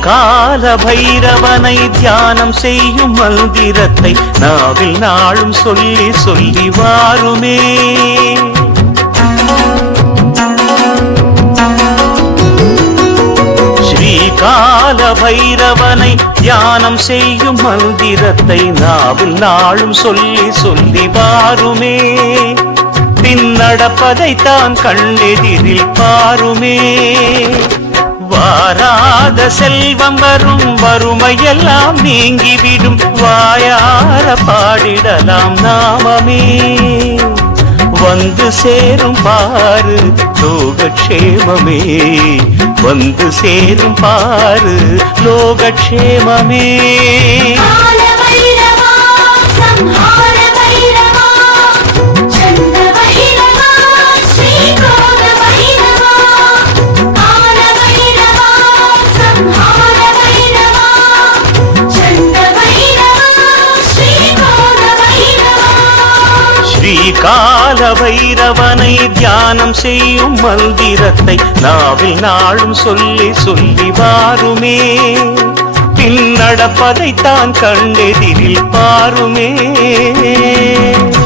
கால பைரவனை தியானம் செய்யும் மந்திரத்தை நாவில் நாளும் சொல்லி சொல்லி வாருமே. ஸ்ரீகால பைரவனை தியானம் செய்யும் மந்திரத்தை நாவில் நாளும் சொல்லி சொல்லி வாருமே. பின்னடப்பதை தான் கண்ணெதிரில் பாருமே. வாராத செல்வம் வரும் வறுமையெல்லாம் நீங்கிவிடும். வாயார பாடிடலாம் நாமமே. வந்து சேரும் பாரு லோகக்ஷேமமே. வந்து சேரும் பாரு லோகக்ஷேமமே. கால வைரவனை தியானம் செய்யும் மந்திரத்தை நாவில் நாளும் சொல்லி சொல்லி வாருமே. பின் தான் கண்டெதிரில் பாருமே.